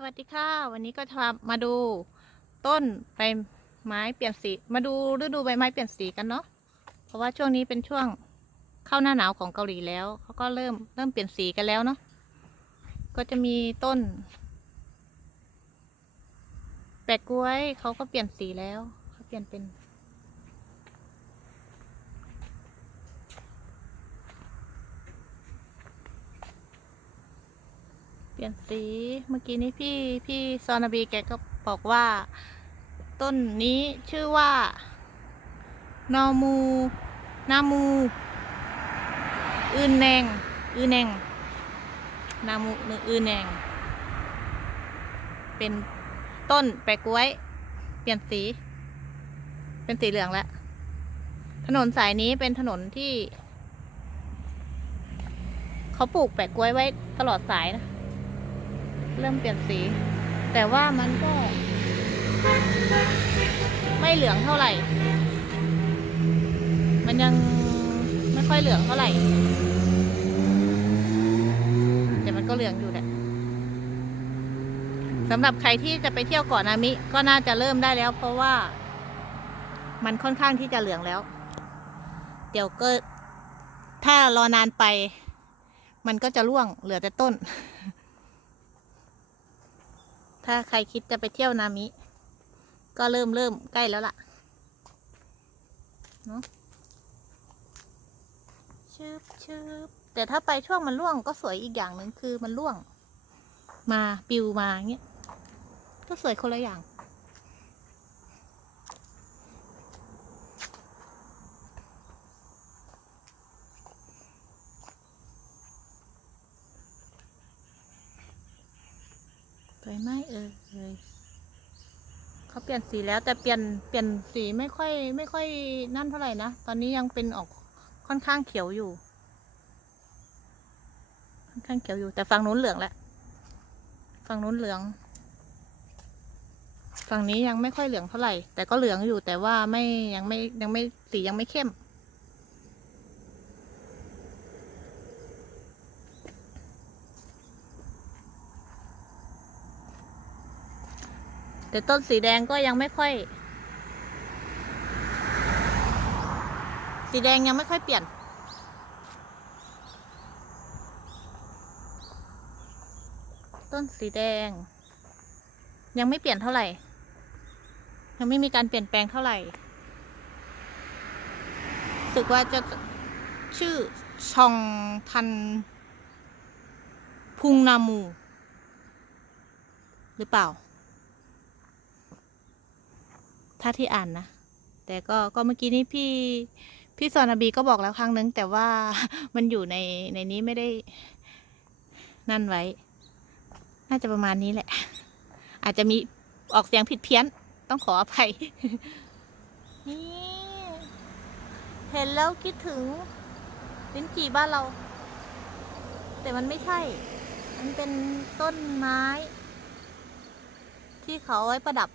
สวัสดีค่ะ วันนี้ก็จะมาดูต้นใบไม้เปลี่ยนสี มาดูฤดูใบไม้เปลี่ยนสีกันเนาะเพราะว่าช่วงนี้เป็นช่วงเข้าหน้าหนาวของเกาหลีแล้วเขาก็เริ่มเริ่มเปลี่ยนสีกันแล้วเนาะก็จะมีต้น แปะกล้วยเขาก็เปลี่ยนสีแล้วเขาเปลี่ยนเป็น ปลี่ยนสีเมื่อกี้นี้พี่พี่ซอนาบีแกก็บอกว่า ต้นนี้ชื่อว่า นอมู นามู อืนแนง อืนแนง นามูอืนแนง เป็นต้นแปะกล้วย เปลี่ยนสี เป็นสีเหลืองแล้ว ถนนสายนี้เป็นถนนที่ เขาปลูกแปะกล้วยไว้ตลอดสายนะ เริ่มเปลี่ยนสี แต่ว่ามันก็ ไม่เหลืองเท่าไหร่ มันยังไม่ค่อยเหลืองเท่าไหร่ แต่มันก็เหลืองอยู่แหละสำหรับใครที่จะไปเที่ยวเกาะนามิ ก็น่าจะเริ่มได้แล้ว เพราะว่า มันค่อนข้างที่จะเหลืองแล้ว เดี๋ยวก็ถ้ารอนานไป มันก็จะร่วงเหลือแต่ต้น ถ้าใครคิดจะไปเที่ยวนามิ ก็เริ่มเริ่มใกล้แล้วล่ะเนาะชืบชืบแต่ถ้าไปช่วงมันร่วงก็สวยอีกอย่างหนึ่งคือมันร่วง มาปิวมาเงี้ยก็สวยคนละอย่าง ไฟไหม้เออเลยเขาเปลี่ยนสีแล้วแต่เปลี่ยนเปลี่ยนสีไม่ค่อย ไม่ค่อยนั่นเท่าไหร่นะ ตอนนี้ยังเป็นออกค่อนข้างเขียวอยู่ ค่อนข้างเขียวอยู่ แต่ฝั่งนู้นเหลืองแล้วฝั่งนู้นเหลือง ฝั่งนี้ยังไม่ค่อยเหลืองเท่าไหร่ แต่ก็เหลืองอยู่แต่ว่าไม่ยังไม่ยังไม่สียังไม่เข้ม แต่ต้นสีแดงก็ยังไม่ค่อย สีแดงยังไม่ค่อยเปลี่ยน ต้นสีแดง ยังไม่เปลี่ยนเท่าไหร่ ยังไม่มีการเปลี่ยนแปลงเท่าไหร่สึกว่าจะชื่อชองทัน พุงนามู หรือเปล่า ถ้าที่อ่านนะ แต่ก็ก็เมื่อกี้นี้พี่พี่ซอนาบีก็บอกแล้วครั้งนึง แต่ว่ามันอยู่ในในนี้ไม่ได้ นั่นไว้ น่าจะประมาณนี้แหละ อาจจะมีออกเสียงผิดเพี้ยน ต้องขออภัย นี่ เห็นแล้วคิดถึงลิ้นจี่บ้านเรา แต่มันไม่ใช่ มันเป็นต้นไม้ ที่เขาไว้ประดับ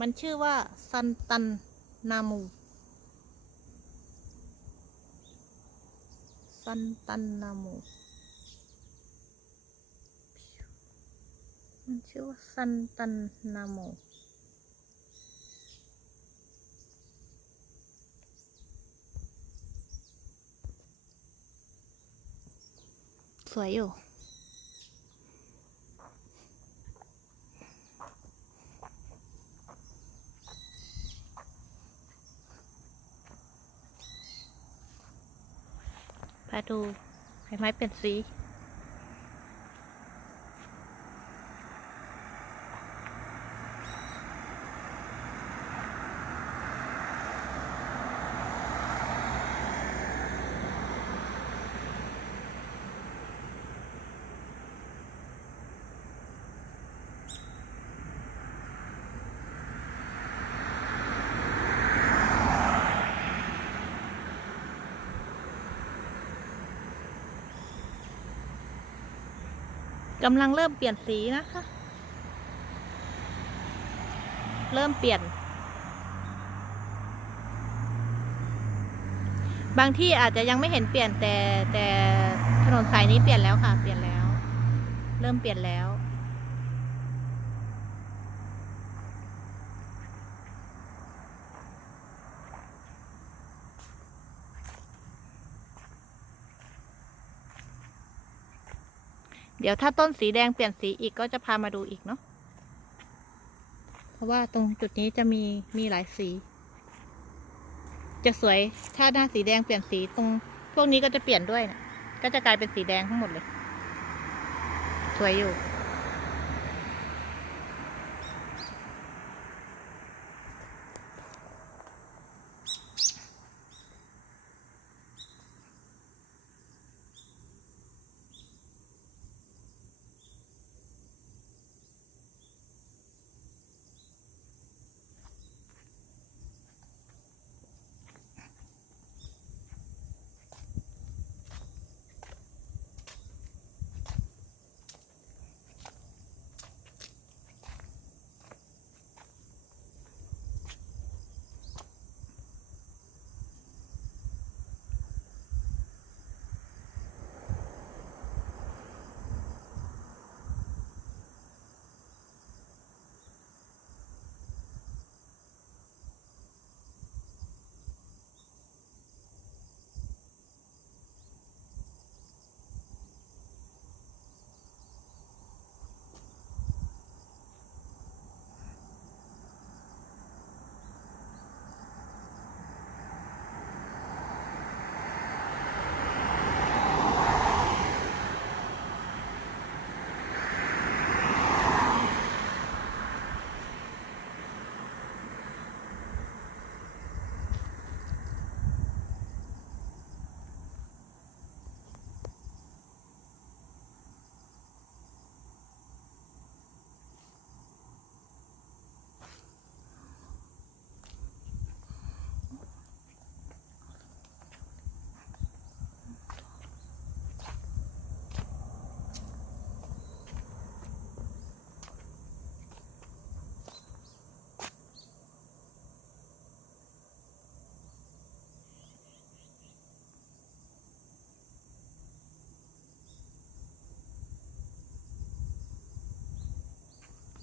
มันชื่อว่าซันตันนามู ซันตันนามู มันชื่อว่าซันตันนามูสวยอยู่ พาดูใบไม้เปลี่ยนสี กำลังเริ่มเปลี่ยนสีนะคะ เริ่มเปลี่ยน บางที่อาจจะยังไม่เห็นเปลี่ยนแต่แต่ถนนสายนี้เปลี่ยนแล้วค่ะ เปลี่ยนแล้ว เริ่มเปลี่ยนแล้ว เดี๋ยวถ้าต้นสีแดงเปลี่ยนสีอีกก็จะพามาดูอีกเนาะ เพราะว่าตรงจุดนี้จะมีมีหลายสี จะสวยถ้าหน้าสีแดงเปลี่ยนสีตรง พวกนี้ก็จะเปลี่ยนด้วยนะก็จะกลายเป็นสีแดงทั้งหมดเลย สวยอยู่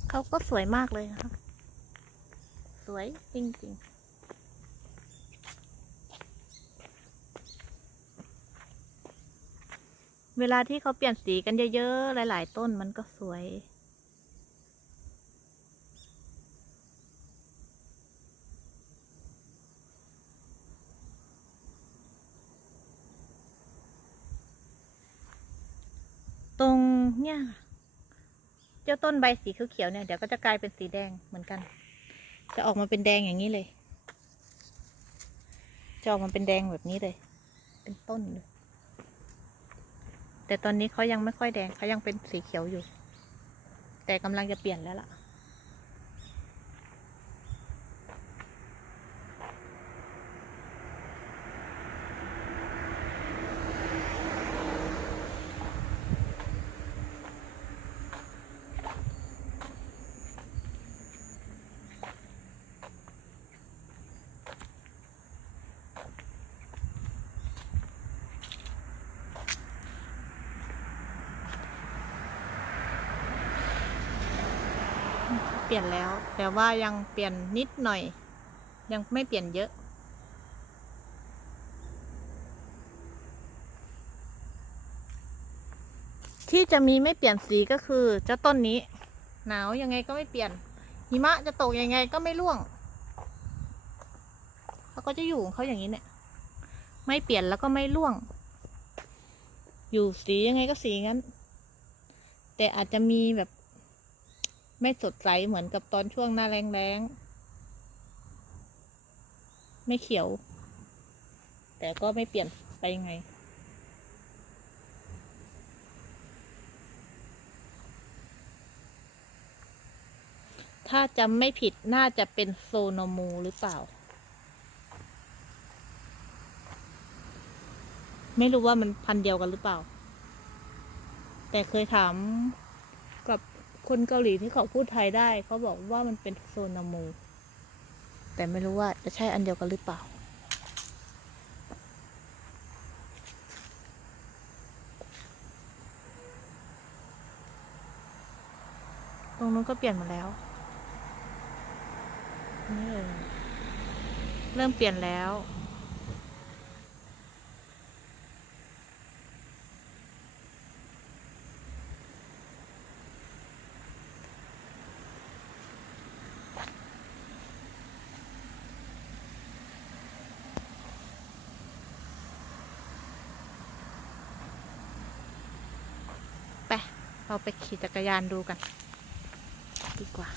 เขาก็สวยมากเลยนะคะสวยจริง ๆเวลาที่เขาเปลี่ยนสีกันเยอะๆ หลาย ๆ ต้นมันก็สวย ตรงเนี่ย เจ้าต้นใบสีเขียวๆเนี่ยเดี๋ยวก็จะกลายเป็นสีแดงเหมือนกัน จะออกมาเป็นแดงอย่างนี้เลย จะออกมาเป็นแดงแบบนี้เลย เป็นต้นเลยแต่ตอนนี้เขายังไม่ค่อยแดงเขายังเป็นสีเขียวอยู่ แต่กำลังจะเปลี่ยนแล้วล่ะ เปลี่ยนแล้ว แต่ว่ายังเปลี่ยนนิดหน่อย ยังไม่เปลี่ยนเยอะที่จะมีไม่เปลี่ยนสีก็คือเจ้าต้นนี้ หนาวยังไงก็ไม่เปลี่ยน หิมะจะตกยังไงก็ไม่ร่วงเขาก็จะอยู่ของเขาอย่างนี้เนี่ย ไม่เปลี่ยนแล้วก็ไม่ร่วง อยู่สียังไงก็สีงั้น แต่อาจจะมีแบบ ไม่สดใสเหมือนกับตอนช่วงหน้าแรงๆ ไม่เขียว แต่ก็ไม่เปลี่ยนไปยังไง ถ้าจำไม่ผิดน่าจะเป็นโซโนมูหรือเปล่า ไม่รู้ว่ามันพันเดียวกันหรือเปล่า แต่เคยถาม คนเกาหลีที่เขาพูดไทยได้ เขาบอกว่ามันเป็นโซนามู แต่ไม่รู้ว่าจะใช่อันเดียวกันหรือเปล่า ตรงนู้นก็เปลี่ยนมาแล้วเลยเริ่มเปลี่ยนแล้ว ต เราไปขี่จักรยานดูกัน ดีกว่า